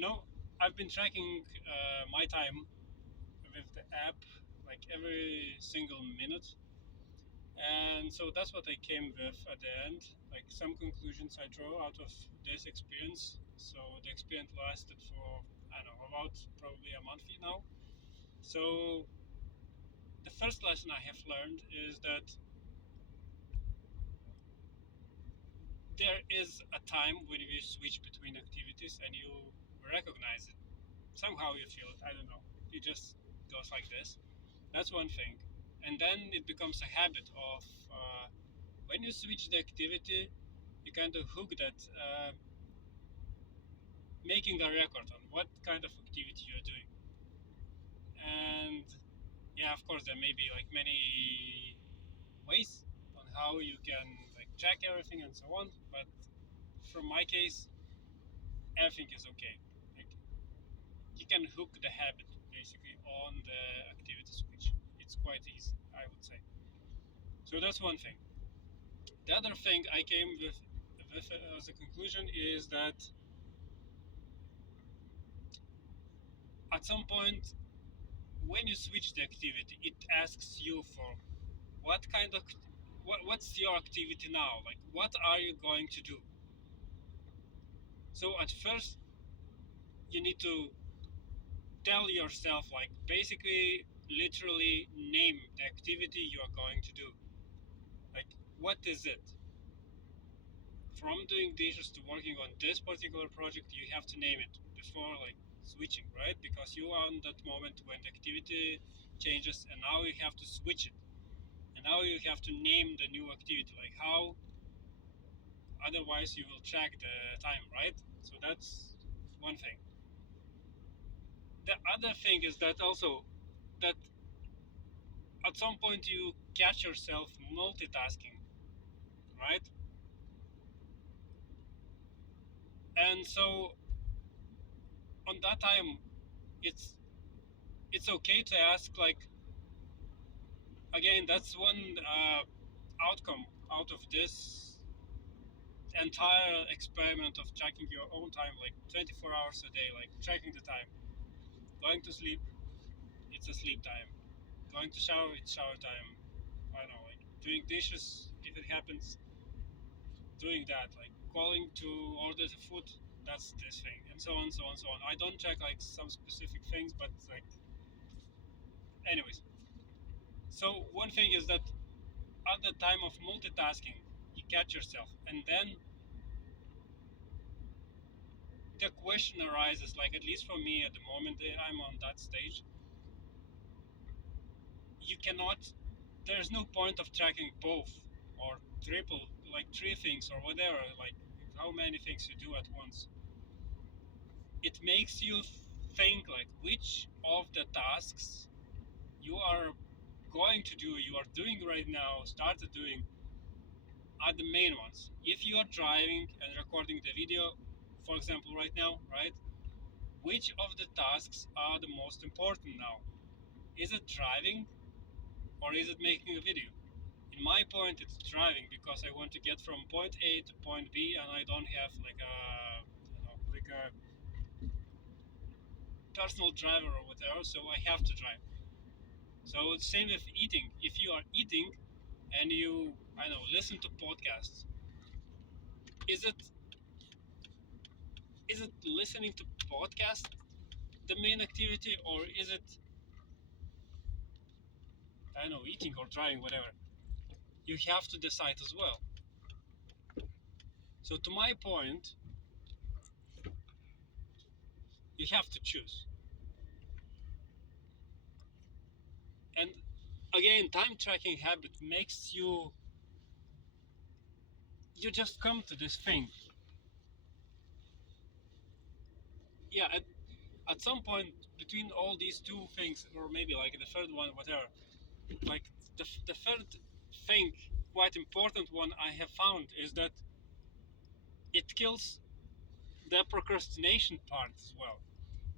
No, I've been tracking my time with the app like every single minute, and so that's what I came with at the end. Like some conclusions I draw out of this experience. So the experience lasted for, I don't know, about probably a month now. So the first lesson I have learned is that there is a time when you switch between activities and you recognize it. Somehow you feel it, I don't know. It just goes like this. That's one thing. And then it becomes a habit of when you switch the activity, you kind of hook that, making a record on what kind of activity you're doing. And yeah, of course, there may be like many ways on how you can like track everything and so on. But from my case, everything is okay. Like, you can hook the habit basically on the activity switch. It's quite easy, I would say. So that's one thing. The other thing I came with as a conclusion is that at some point, when you switch the activity, it asks you for what kind of what's your activity now? Like, what are you going to do? So at first, you need to tell yourself, like, basically, literally name the activity you are going to do. Like, what is it? From doing dishes to working on this particular project, you have to name it before like switching, right? Because you are on that moment when the activity changes, and now you have to switch it, and now you have to name the new activity. Like how? Otherwise, you will track the time, right? So that's one thing. The other thing is that also that at some point you catch yourself multitasking, right? And so on that time, it's it's okay to ask like, again, that's one outcome out of this entire experiment of tracking your own time, like 24 hours a day, like tracking the time. Going to sleep, it's a sleep time. Going to shower, it's shower time. I don't know, like doing dishes, if it happens, doing that, like calling to order the food, that's this thing, and so on, so on, so on. I don't track like some specific things, but like, anyways. So one thing is that at the time of multitasking, you catch yourself, and then the question arises, like at least for me at the moment I'm on that stage, you cannot, there's no point of tracking both or triple, like three things or whatever, like how many things you do at once. It makes you think like which of the tasks you are going to do, you are doing right now, started doing, are the main ones. If you are driving and recording the video, for example, right now, right? Which of the tasks are the most important now? Is it driving or is it making a video? In my point, it's driving because I want to get from point A to point B, and I don't have like a, you know, like a personal driver or whatever, so I have to drive. So it's same with eating. If you are eating and you, I don't know, listen to podcasts, is it listening to podcasts the main activity, or is it, I don't know, eating or driving, whatever? You have to decide as well. So to my point, you have to choose. And again, time tracking habit makes you, you just come to this thing. Yeah, at some point between all these two things, or maybe like the third one, whatever, like the third thing, quite important one I have found is that it kills the procrastination part as well.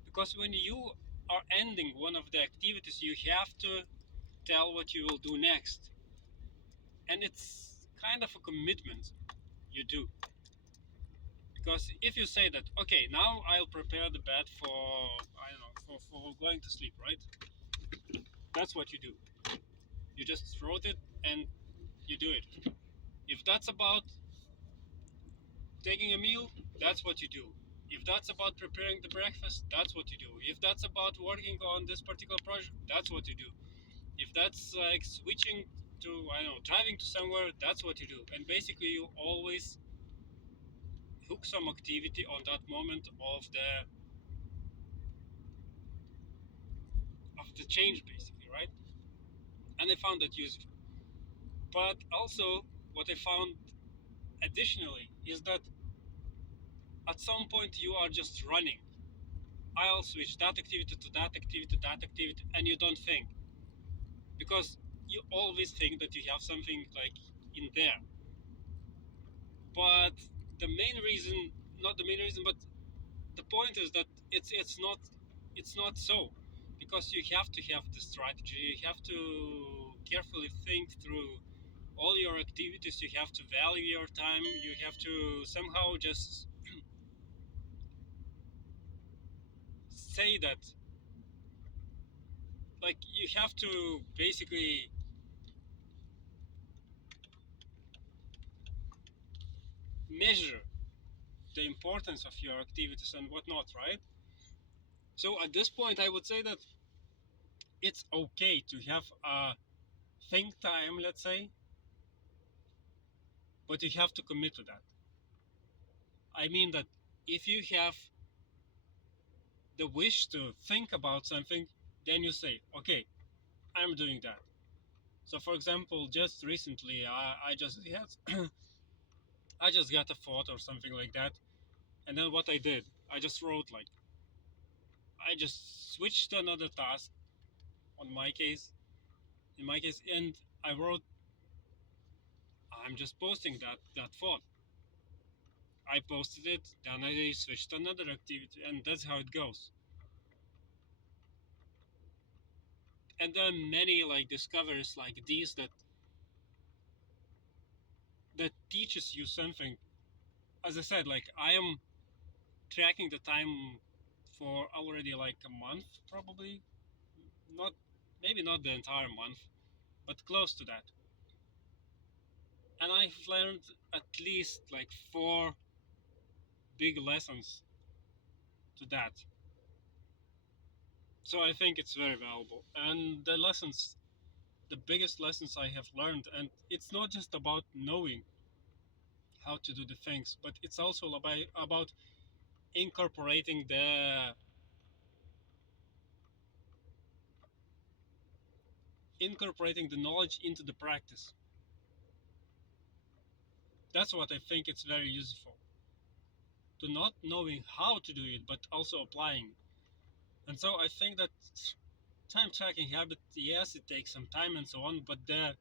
Because when you are ending one of the activities, you have to tell what you will do next. And it's kind of a commitment you do. Because if you say that, okay, now I'll prepare the bed for, I don't know, for going to sleep, right? That's what you do. You just wrote it and you do it. If that's about taking a meal, that's what you do. If that's about preparing the breakfast, that's what you do. If that's about working on this particular project, that's what you do. If that's like switching to, I don't know, driving to somewhere, that's what you do. And basically, you always hook some activity on that moment of the change, basically, right? And I found that useful. But also, what I found additionally is that at some point you are just running. I'll switch that activity to that activity to that activity, and you don't think, because you always think that you have something like in there. But the main reason, not the main reason, but the point is that it's not so, because you have to have the strategy. You have to carefully think through all your activities. You have to value your time. You have to somehow just say that, like, you have to basically measure the importance of your activities and whatnot, right? So at this point, I would say that it's okay to have a think time, let's say, but you have to commit to that. I mean that if you have the wish to think about something, then you say, okay, I'm doing that. So, for example, just recently, I just had, I just got a thought or something like that, and then what I did, I just wrote like, I just switched to another task. On my case, in my case, and I wrote, I'm just posting that thought. I posted it, then I switched to another activity, and that's how it goes. And there are many like discoveries like these that teaches you something. As I said, like I am tracking the time for already like a month, probably not, maybe not the entire month, but close to that. And I've learned at least like four big lessons to that. So I think it's very valuable. And the biggest lessons I have learned, and it's not just about knowing how to do the things, but it's also about incorporating the knowledge into the practice. That's what I think it's very useful. To not knowing how to do it, but also applying. And so I think that time tracking habit, yes, it takes some time and so on, but the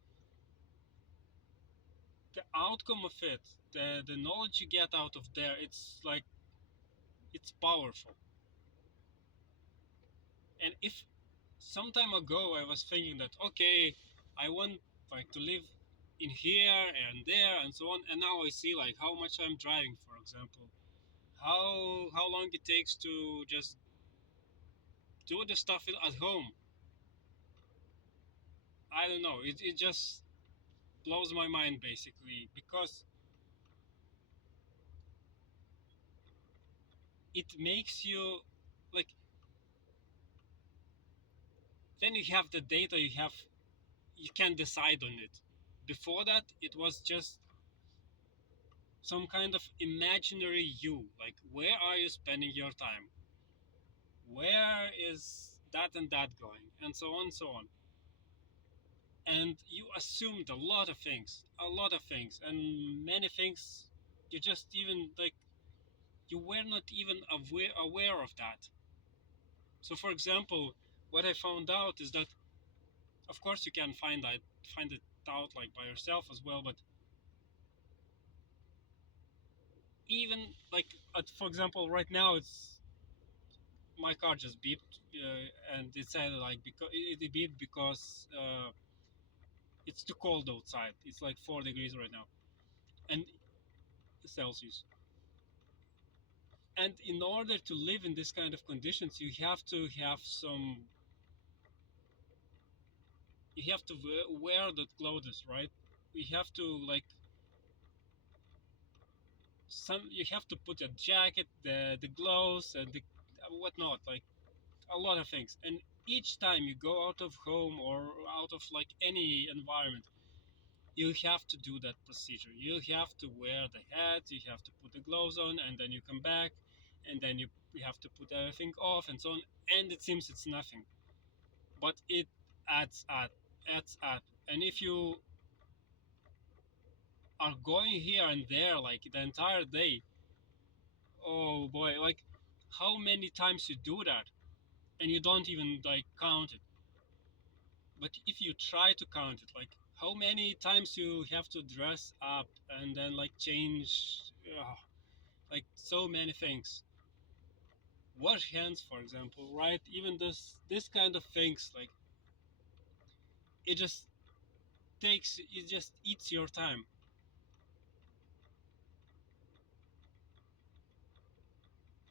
outcome of it, the knowledge you get out of there, it's like it's powerful. And if some time ago I was thinking that, okay, I want like to live in here and there and so on, and now I see like how much I'm driving, for example, how long it takes to just do the stuff at home. I don't know, it just blows my mind basically, because it makes you like, then you have the data, you can decide on it. Before that, it was just some kind of imaginary you, like where are you spending your time, where is that and that going, and so on and so on. And you assumed a lot of things, and many things you just even like, you were not even aware of that. So for example, what I found out is that, of course, you can find it out like by yourself as well, but even like for example, right now, it's my car just beeped, and it said like, because it beeped because it's too cold outside. It's like 4 degrees right now, and Celsius. And in order to live in this kind of conditions, you have to wear the clothes, right? You have to like some you have to put a jacket, the gloves, and the whatnot, like a lot of things. And each time you go out of home or out of like any environment, you have to do that procedure. You have to wear the hat, you have to put the gloves on, and then you come back, and then you have to put everything off, and so on. And it seems it's nothing, but it adds up, adds up. And if you are going here and there like the entire day, oh boy, like how many times you do that, and you don't even like count it. But if you try to count it, like how many times you have to dress up and then like change, like so many things. Wash hands, for example, right? Even this kind of things, like it just it just eats your time.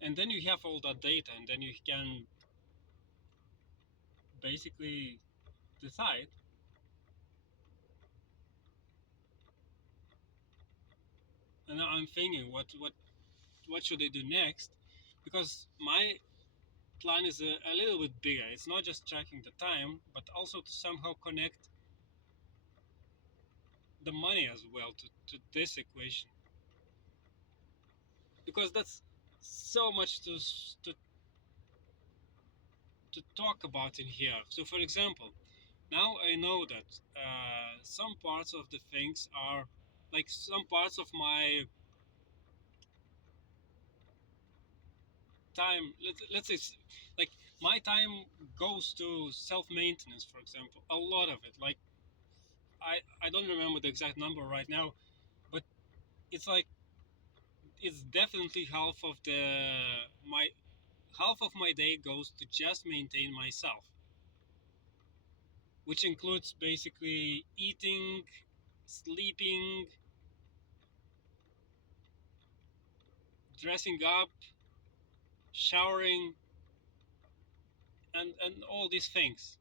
And then you have all that data, and then you can basically decide. And now I'm thinking, what should I do next? Because my plan is a little bit bigger. It's not just tracking the time, but also to somehow connect the money as well to this equation, because that's so much to talk about in here. So, for example, now I know that some parts of the things are like some parts of my time. Let's say like my time goes to self maintenance, for example. A lot of it. Like I don't remember the exact number right now, but it's like it's definitely my half of my day goes to just maintain myself, which includes basically eating, sleeping, dressing up, showering, and all these things,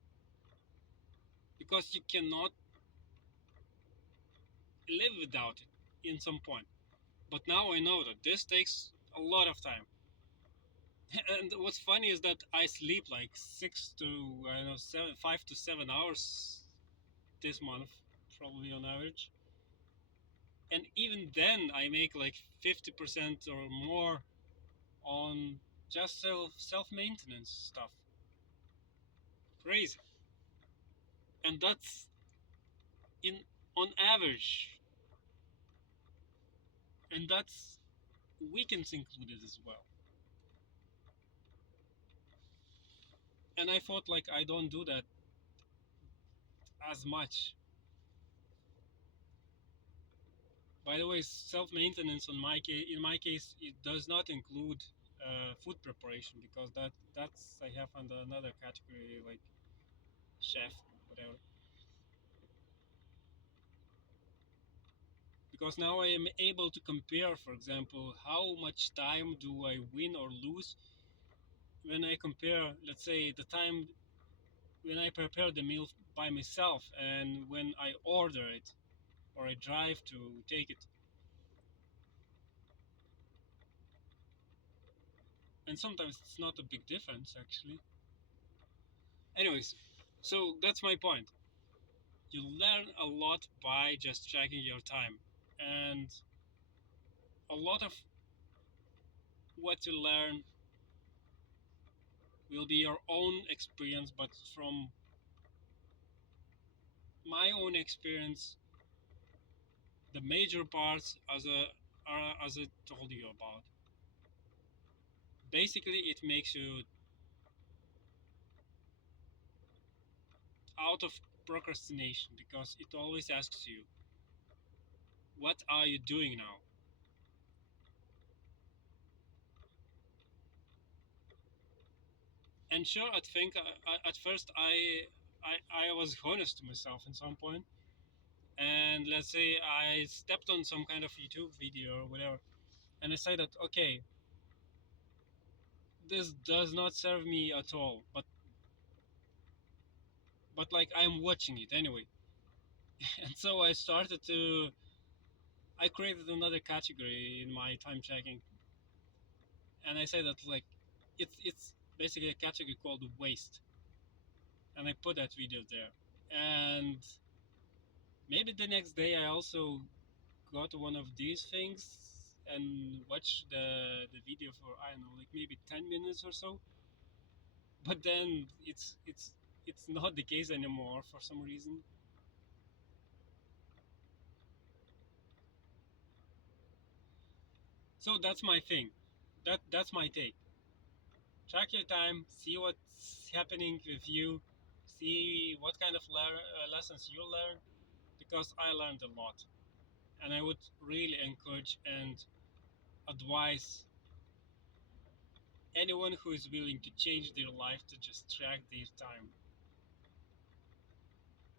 because you cannot live without it in some point. But now I know that this takes a lot of time. And what's funny is that I sleep like 5 to 7 hours this month, probably on average. And even then, I make like 50% or more on just self maintenance stuff. Crazy. And that's in on average, and that's weekends included as well. And I thought like I don't do that as much. By the way, self maintenance in my case, it does not include food preparation, because that's I have under another category like chef, whatever. Because now I am able to compare, for example, how much time do I win or lose when I compare, let's say, the time when I prepare the meal by myself and when I order it or I drive to take it. And sometimes it's not a big difference, actually. Anyways, so that's my point. You learn a lot by just tracking your time. And a lot of what you learn will be your own experience, but from my own experience, the major parts are as I told you about. Basically, it makes you out of procrastination, because it always asks you, what are you doing now? And sure, I think at first I was honest to myself in some point, and let's say I stepped on some kind of YouTube video or whatever, and I say that okay, this does not serve me at all. But like I'm watching it anyway. And so I created another category in my time tracking, and I say that like it's basically a category called waste, and I put that video there. And maybe the next day I also got one of these things and watched the video for, I don't know, like maybe 10 minutes or so. But then it's not the case anymore for some reason. So that's my thing. That's my take. Track your time, see what's happening with you, see what kind of lessons you learn, because I learned a lot. And I would really encourage and advise anyone who is willing to change their life to just track their time,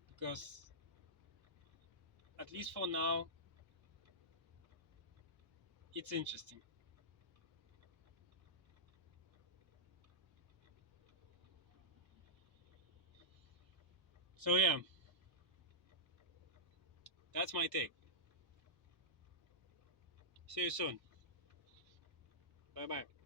because at least for now it's interesting. So yeah, that's my take. See you soon. Bye bye.